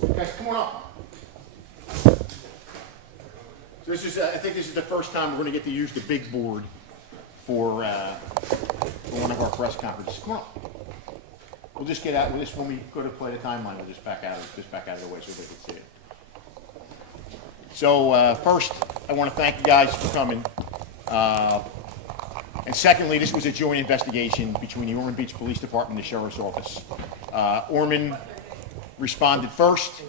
Guys, come on up. So this is, I think this is the first time we're going to get to use the big board for one of our press conferences. Come on up. We'll just get out with this when we go to play the timeline. We'll just back out of the way so they can see it. So first, I want to thank you guys for coming. And secondly, this was a joint investigation between the Ormond Beach Police Department and the Sheriff's Office. Ormond responded first,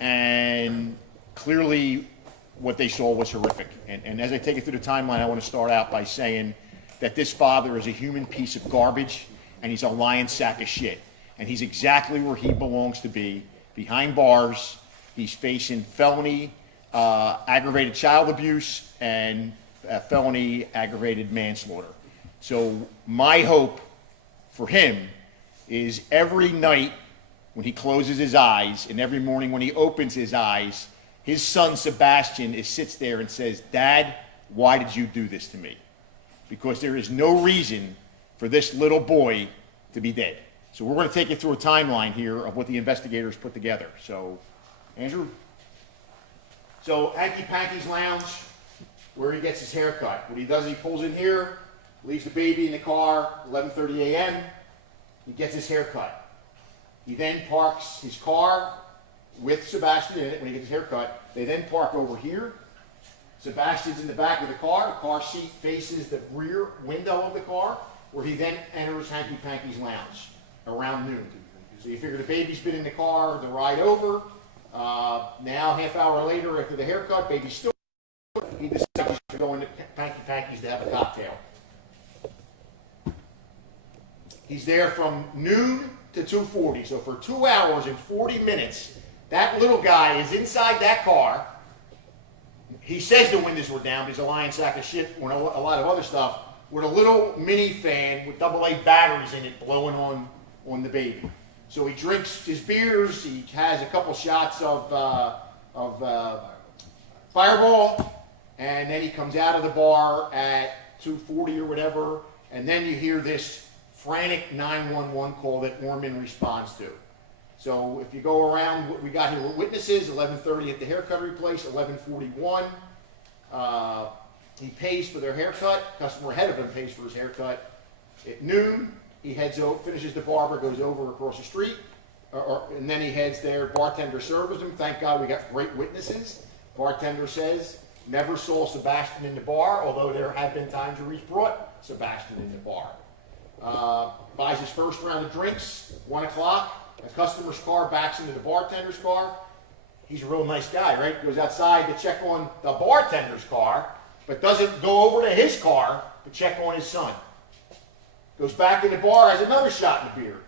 and clearly what they saw was horrific. And as I take it through the timeline, I want to start out by saying that this father is a human piece of garbage, and he's a lying sack of shit. And he's exactly where he belongs to be, behind bars. He's facing felony aggravated child abuse and felony aggravated manslaughter. So my hope for him is every night when he closes his eyes and every morning when he opens his eyes, his son Sebastian sits there and says, "Dad, why did you do this to me?" Because there is no reason for this little boy to be dead. So we're going to take you through a timeline here of what the investigators put together. So, Andrew? So, Hanky Panky's Lounge, where he gets his hair cut. What he does, he pulls in here, leaves the baby in the car, 11:30 a.m. He gets his hair cut. He then parks his car with Sebastian in it when he gets his hair cut. They then park over here. Sebastian's in the back of the car. The car seat faces the rear window of the car, where he then enters Hanky Panky's Lounge around noon. So you figure the baby's been in the car the ride over. Now, half hour later, after the haircut, baby's still. He decides to go into Hanky Panky's to have a cocktail. He's there from noon to 2:40. So for 2 hours and 40 minutes, that little guy is inside that car. He says the windows were down. He's a lying sack of shit with a lot of other stuff, with a little mini fan with AA batteries in it blowing on the baby. So he drinks his beers. He has a couple shots of Fireball, and then he comes out of the bar at 2:40 or whatever, and then you hear this frantic 911 call that Ormond responds to. So if you go around, what we got here were witnesses, 11:30 at the haircut place, 11:41. He pays for their haircut. Customer ahead of him pays for his haircut. At noon, he heads over, finishes the barber, goes over across the street, and then he heads there. Bartender serves him. Thank God we got great witnesses. Bartender says, never saw Sebastian in the bar, although there have been times where he's brought Sebastian in the bar. Buys his first round of drinks, 1 o'clock. A customer's car backs into the bartender's car. He's a real nice guy, right? Goes outside to check on the bartender's car, but doesn't go over to his car to check on his son. Goes back in the bar, has another shot in the beer.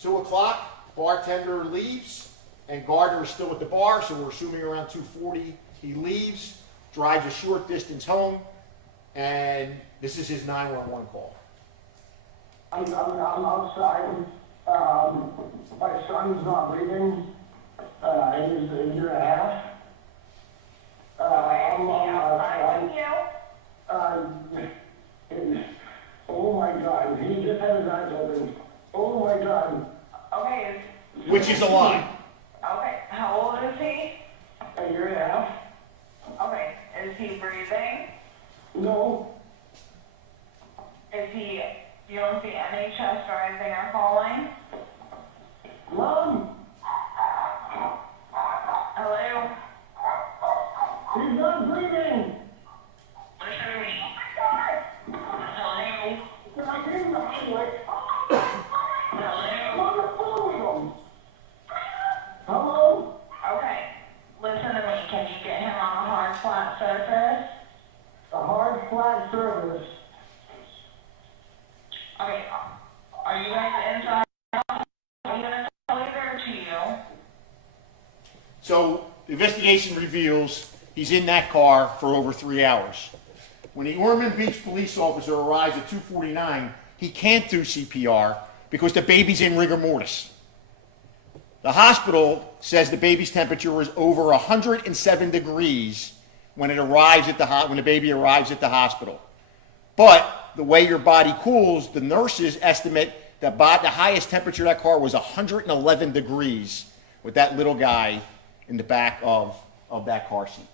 2 o'clock, bartender leaves, and Gardner is still at the bar, so we're assuming around 2:40 he leaves, drives a short distance home, and this is his 911 call. I'm outside. My son's not leaving. He's a year and a half. I'm oh my God, he just had his eyes open. Oh my God. Okay. Which is a lie. Okay. How old is he? A year and a half? Okay. Is he breathing? No. Is he? You don't see any chest or anything or falling? Mom, Hello. he's not breathing. Listen to me. Hello. I came back like, Hello. I'm on the phone with him. Hello? Okay. Listen to me. Can you get him on a hard, flat surface? A hard, flat surface. Okay. Are you guys inside? Are you gonna tell either to you? So the investigation reveals he's in that car for over 3 hours. When the Ormond Beach police officer arrives at 2:49, he can't do CPR because the baby's in rigor mortis. The hospital says the baby's temperature was over 107 degrees when it arrives at when the baby arrives at the hospital. But the way your body cools, the nurses estimate that the highest temperature of that car was 111 degrees with that little guy in the back of that car seat.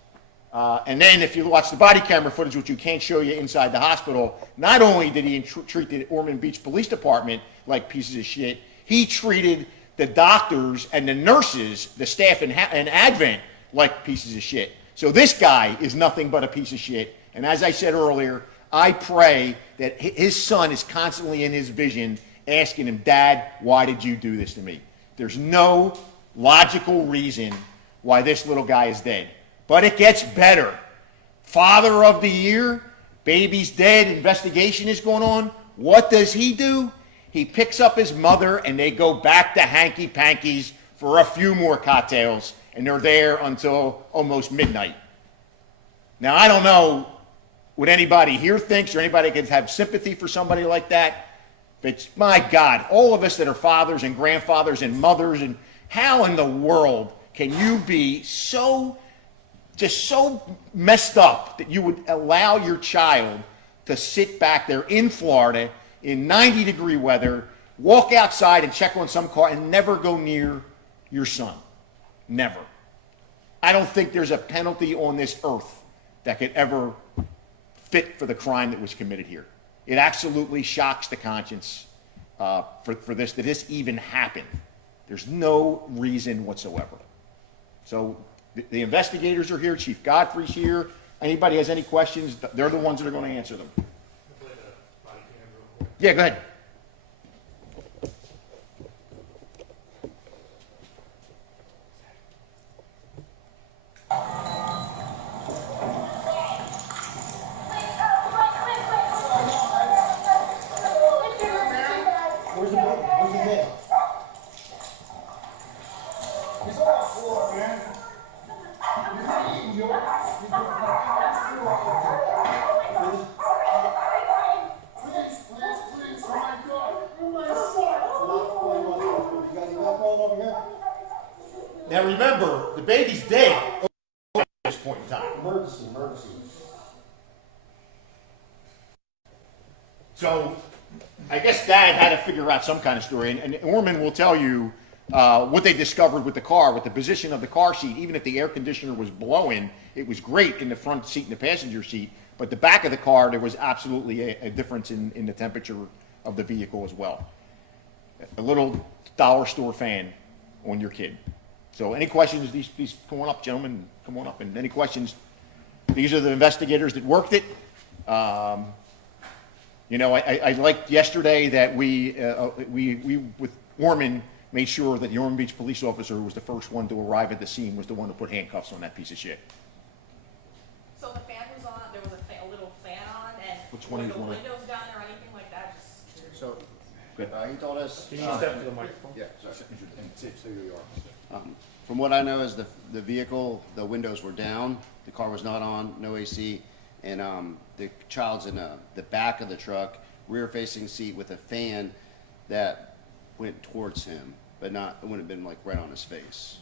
And then if you watch the body camera footage, which you can't show you inside the hospital, not only did he treat the Ormond Beach Police Department like pieces of shit, he treated the doctors and the nurses, the staff in Advent, like pieces of shit. So this guy is nothing but a piece of shit. And as I said earlier, I pray that his son is constantly in his vision asking him, Dad, why did you do this to me? There's no logical reason why this little guy is dead. But it gets better. Father of the year, baby's dead, investigation is going on. What does he do? He picks up his mother and they go back to Hanky Panky's for a few more cocktails, and they're there until almost midnight. Now, I don't know what anybody here thinks or anybody can have sympathy for somebody like that. But my God, all of us that are fathers and grandfathers and mothers, and how in the world can you be so messed up that you would allow your child to sit back there in Florida in 90-degree weather, walk outside and check on some car and never go near your son? Never. I don't think there's a penalty on this earth that could ever fit for the crime that was committed here. It absolutely shocks the conscience for this, that this even happened. There's no reason whatsoever. So the investigators are here. Chief Godfrey's here. Anybody has any questions, they're the ones that are going to answer them. Yeah, go ahead. Now remember, the baby's dead at this point in time. Emergency. So I guess Dad had to figure out some kind of story, and Ormond will tell you what they discovered with the car, with the position of the car seat. Even if the air conditioner was blowing, it was great in the front seat and the passenger seat, but the back of the car, there was absolutely a difference in the temperature of the vehicle as well. A little dollar store fan on your kid. So any questions, these come on up, gentlemen, come on up, and any questions? These are the investigators that worked it. You know, I liked yesterday that we with Ormond made sure that the Ormond Beach police officer, who was the first one to arrive at the scene, was the one to put handcuffs on that piece of shit. So the fan was on, there was a little fan on, and Which one were is the one? windows down or anything like that? Just So, Good. he told us. Can you step to the microphone? Yeah, and say who you are. From what I know is the vehicle, the windows were down, the car was not on, no AC, and the child's in the back of the truck, rear-facing seat with a fan that went towards him, but it wouldn't have been like right on his face.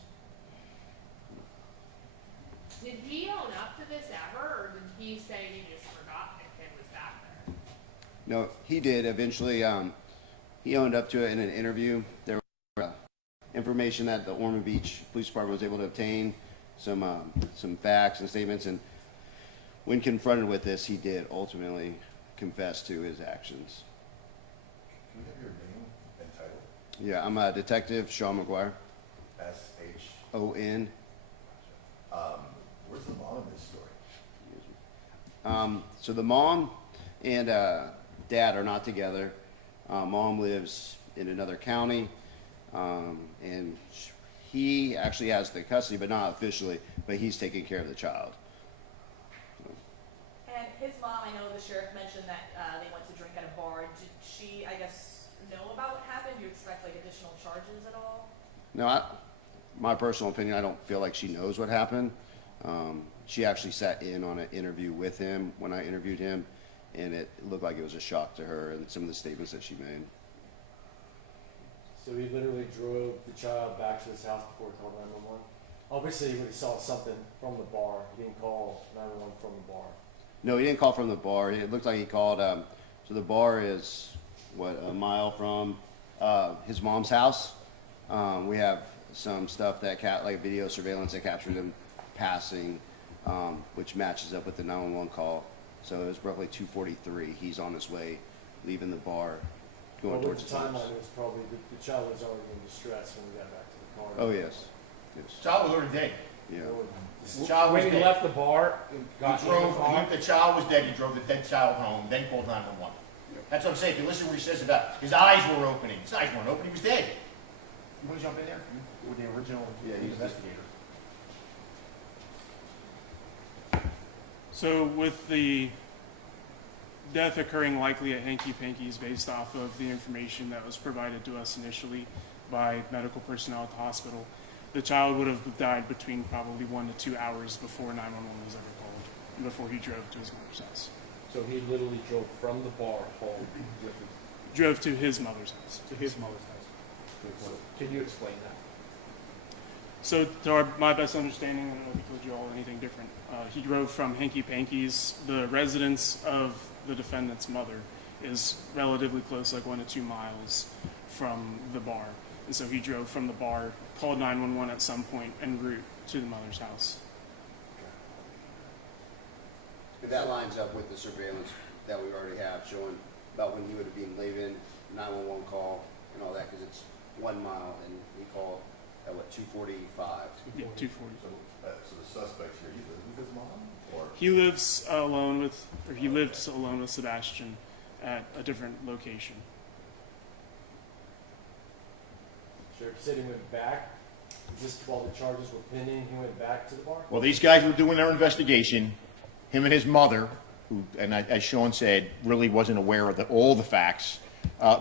Did he own up to this ever, or did he say he just forgot the kid was back there? No, he did eventually. He owned up to it in an interview. There was information that the Ormond Beach Police Department was able to obtain, some facts and statements, and when confronted with this, he did ultimately confess to his actions. Can you have your name and title? Yeah, I'm a detective, Sean McGuire, S.H. O.N. Where's the mom in this story? So the mom and dad are not together. Mom lives in another county, and he actually has the custody, but not officially, but he's taking care of the child. and his mom, I know the sheriff mentioned that they went to drink at a bar. Did she, I guess, know about what happened? Do you expect like additional charges at all? No, my personal opinion, I don't feel like she knows what happened. She actually sat in on an interview with him when I interviewed him, and it looked like it was a shock to her and some of the statements that she made. So he literally drove the child back to his house before he called 911. Obviously, when he saw something from the bar, he didn't call 911 from the bar. No, he didn't call from the bar. It looked like he called. So the bar is, what, a mile from his mom's house. We have some stuff like video surveillance that captured him passing, which matches up with the 911 call. So it was roughly 2:43. He's on his way, leaving the bar, going Well, towards with the the house. timeline, it was probably, the child was already in distress when we got back to the car. Oh, yes. Yes. Child was already dead. Yeah. The child was When he dead. left the bar, and He got in the drove, car, the child was dead, he drove the dead child home, then called 911. That's what I'm saying, if you listen to what he says about, his eyes were opening, his eyes weren't open, he was dead. You wanna jump in there? With the original Yeah, he's investigator. So with the death occurring likely at Hanky Panky's based off of the information that was provided to us initially by medical personnel at the hospital, the child would have died between probably 1 to 2 hours before 911 was ever called, and before he drove to his mother's house. so he literally drove from the bar home with his, Drove to his mother's house. to his mother's house. Can you explain that? So, my best understanding, I don't know if he told you all anything different. He drove from Hanky Panky's. The residence of the defendant's mother is relatively close, like 1 to 2 miles from the bar. And so he drove from the bar, called 911 at some point, en route to the mother's house. That lines up with the surveillance that we already have showing about when he would have been leaving, 911 call and all that, because it's 1 mile and we call at what, 2:45. Yeah, 240. So the suspect here, he lives with his mom, or? He lives alone with, or he lived alone with Sebastian at a different location. Sheriff said he went back. Is this while the charges were pending, he went back to the bar? Well, these guys were doing their investigation, him and his mother, who, and as Sean said, really wasn't aware of all the facts.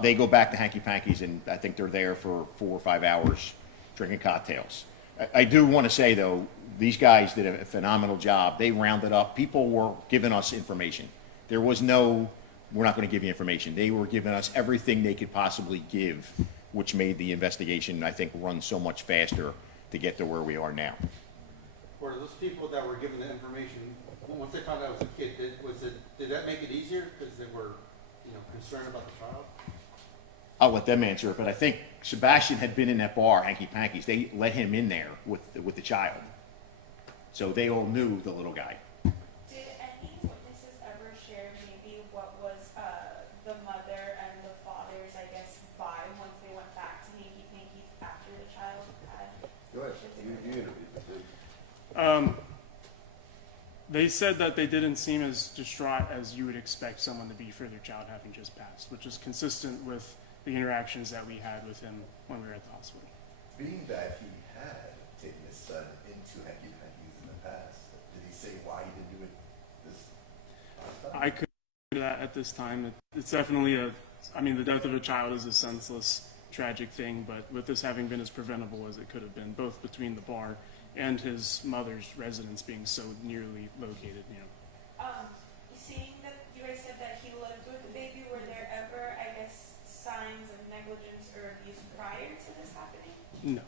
They go back to Hanky Panky's, and I think they're there for 4 or 5 hours drinking cocktails. I do want to say, though, these guys did a phenomenal job. They rounded up. People were giving us information. There was no, we're not going to give you information. They were giving us everything they could possibly give, which made the investigation, I think, run so much faster to get to where we are now. Were those people that were given the information, once they found out I was a kid, did that make it easier because they were, concerned about the child? I'll let them answer it, but I think Sebastian had been in that bar, Hanky Panky's. They let him in there with the child. So they all knew the little guy. Did any witnesses ever share maybe what was the mother and the father's, I guess, vibe once they went back to Hanky Panky's after the child had? Go ahead. You interviewed them. They said that they didn't seem as distraught as you would expect someone to be for their child having just passed, which is consistent with the interactions that we had with him when we were at the hospital. Being that he had taken his son into Hanky Panky's in the past, did he say why he didn't do it this last time? I couldn't do that at this time. It's definitely the death of a child is a senseless, tragic thing, but with this having been as preventable as it could have been, both between the bar and his mother's residence being so nearly located, Seeing that you guys said that he lived with the baby, were there ever, I guess, signs of negligence or abuse prior to this happening? No.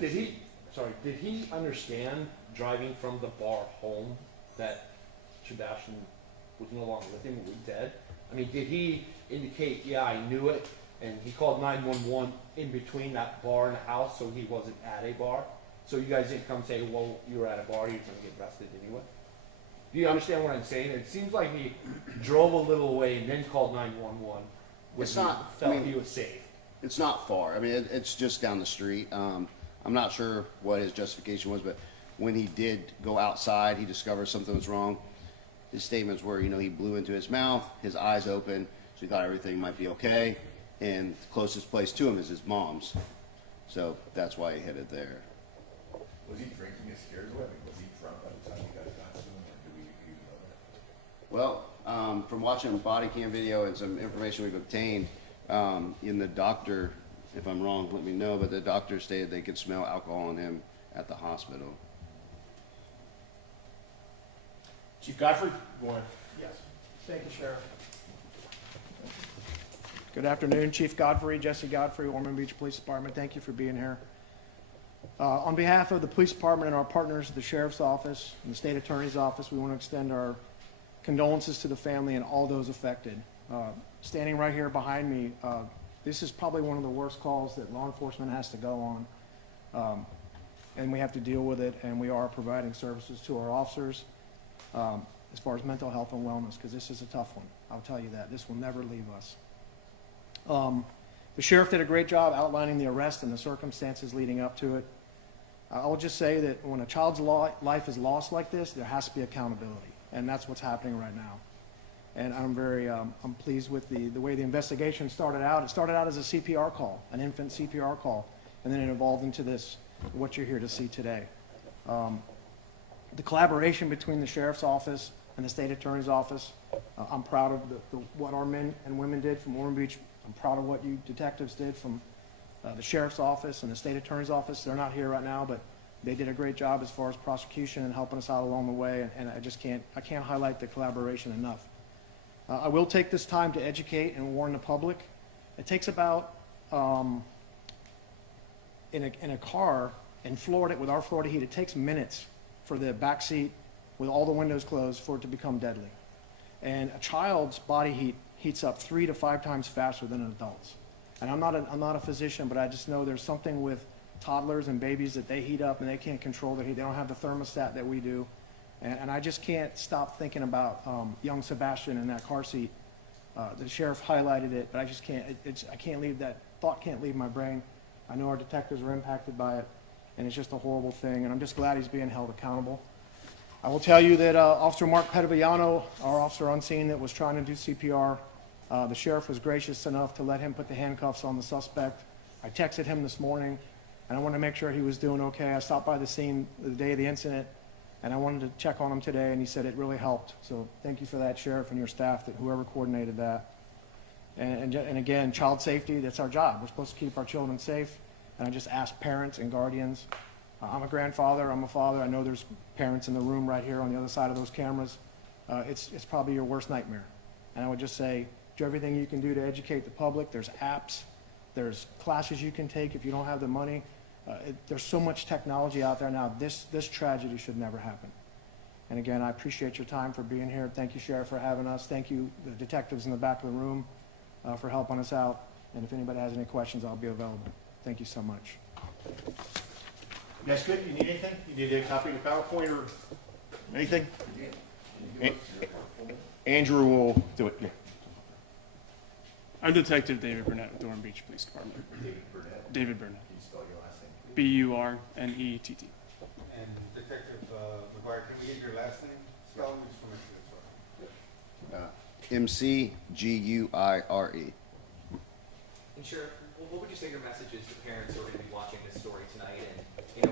Did he understand driving from the bar home that Sebastian was no longer with him, was dead? I mean, did he indicate, yeah, I knew it, and he called 911 in between that bar and the house so he wasn't at a bar? So you guys didn't come say, well, you were at a bar, you're going to get arrested anyway? Do you understand what I'm saying? It seems like he drove a little away and then called 911 when It's he not- felt I mean- he was safe. It's not far. I mean, it's just down the street. I'm not sure what his justification was, but when he did go outside, he discovered something was wrong. His statements were, he blew into his mouth, his eyes open, so he thought everything might be okay. And the closest place to him is his mom's. So that's why he headed there. Was he drinking his scares away? I mean, was he drunk by the time you guys got to him, or do we even know that? Well, from watching body cam video and some information we've obtained, in the doctor, if I'm wrong, let me know, but the doctor stated they could smell alcohol on him at the hospital. Chief Godfrey? Yes. Thank you, Sheriff. Good afternoon, Chief Godfrey, Jesse Godfrey, Ormond Beach Police Department. Thank you for being here. On behalf of the police department and our partners, the Sheriff's Office and the State Attorney's Office, we want to extend our condolences to the family and all those affected. Standing right here behind me, This is probably one of the worst calls that law enforcement has to go on. And we have to deal with it, and we are providing services to our officers as far as mental health and wellness, because this is a tough one. I'll tell you that. This will never leave us. The sheriff did a great job outlining the arrest and the circumstances leading up to it. I'll just say that when a child's life is lost like this, there has to be accountability, and that's what's happening right now. And I'm pleased with the way the investigation started out. It started out as a CPR call, an infant CPR call, and then it evolved into this, what you're here to see today. The collaboration between the sheriff's office and the state attorney's office, I'm proud of what our men and women did from Ormond Beach. I'm proud of what you detectives did from the sheriff's office and the state attorney's office. They're not here right now, but they did a great job as far as prosecution and helping us out along the way, and I can't highlight the collaboration enough. I will take this time to educate and warn the public. It takes about, in a car in Florida, with our Florida heat, it takes minutes for the back seat with all the windows closed for it to become deadly. And a child's body heat heats up 3 to 5 times faster than an adult's. And I'm not a physician, but I just know there's something with toddlers and babies that they heat up and they can't control their heat. They don't have the thermostat that we do. And I just can't stop thinking about young Sebastian in that car seat. The sheriff highlighted it, but I just can't, I can't leave that, thought can't leave my brain. I know our detectives are impacted by it, and it's just a horrible thing, and I'm just glad he's being held accountable. I will tell you that Officer Mark Pettaviano, our officer on scene that was trying to do CPR, the sheriff was gracious enough to let him put the handcuffs on the suspect. I texted him this morning, and I wanted to make sure he was doing okay. I stopped by the scene the day of the incident, and I wanted to check on him today, and he said it really helped. So thank you for that, Sheriff, and your staff, that whoever coordinated that. And again, child safety, that's our job. We're supposed to keep our children safe, and I just ask parents and guardians. I'm a grandfather, I'm a father. I know there's parents in the room right here on the other side of those cameras. It's probably your worst nightmare. And I would just say, do everything you can do to educate the public. There's apps, there's classes you can take if you don't have the money. There's so much technology out there now. This tragedy should never happen. And again, I appreciate your time for being here. Thank you, Sheriff, for having us. Thank you, the detectives in the back of the room, for helping us out. And if anybody has any questions, I'll be available. Thank you so much. You guys good? You need anything? You need a copy of the PowerPoint or anything? Andrew will do it. Yeah. I'm Detective David Burnett with Ormond Beach Police Department. David Burnett. David Burnett. Can you spell your last name, please? B-U-R-N-E-T-T. And Detective McGuire, can we get your last name spelled? Just want to make sure that's right. M-C-G-U-I-R-E. And Sheriff, what would you say your message is to parents who are going to be watching this story tonight? And,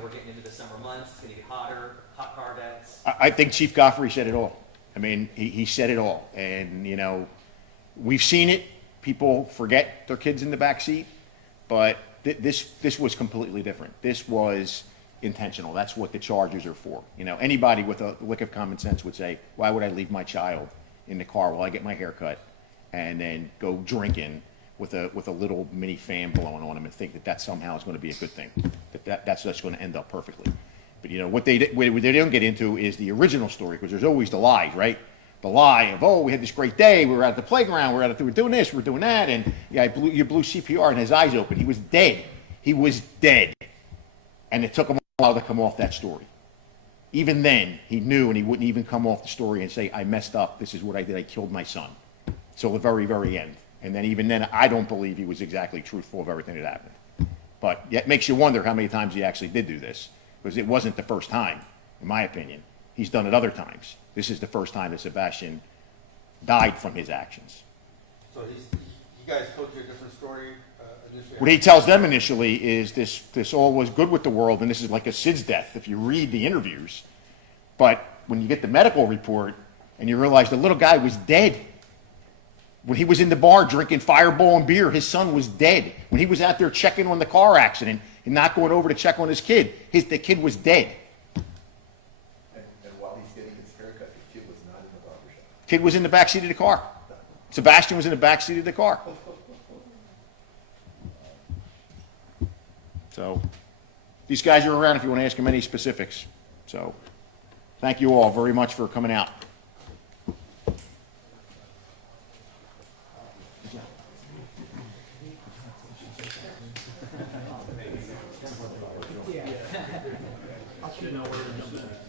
we're getting into the summer months, it's going to get hotter, hot car decks. I think Chief Godfrey said it all. I mean, he said it all. And, we've seen it. People forget their kids in the back seat, but this was completely different. This was intentional. That's what the charges are for. Anybody with a lick of common sense would say, why would I leave my child in the car while I get my hair cut and then go drinking with a little mini fan blowing on him and think that somehow is going to be a good thing, that's just going to end up perfectly. But what they don't get into is the original story, because there's always the lies, right? The lie of, oh, we had this great day, we were at the playground, we were doing this, we were doing that, and yeah, you blew CPR and his eyes open. He was dead. He was dead. And it took him a while to come off that story. Even then, he knew, and he wouldn't even come off the story and say, I messed up, this is what I did, I killed my son. Till the very, very end. And then even then, I don't believe he was exactly truthful of everything that happened. But it makes you wonder how many times he actually did do this, because it wasn't the first time, in my opinion. He's done it other times. This is the first time that Sebastian died from his actions. So you guys told you a different story initially? What he tells them initially is this all was good with the world, and this is like a Sid's death if you read the interviews. But when you get the medical report and you realize the little guy was dead. When he was in the bar drinking Fireball and beer, his son was dead. When he was out there checking on the car accident and not going over to check on his kid, the kid was dead. And while he's getting his haircut, the kid was not in the barbershop. Kid was in the backseat of the car. Sebastian was in the backseat of the car. So these guys are around if you want to ask them any specifics. So thank you all very much for coming out. to know where to jump in.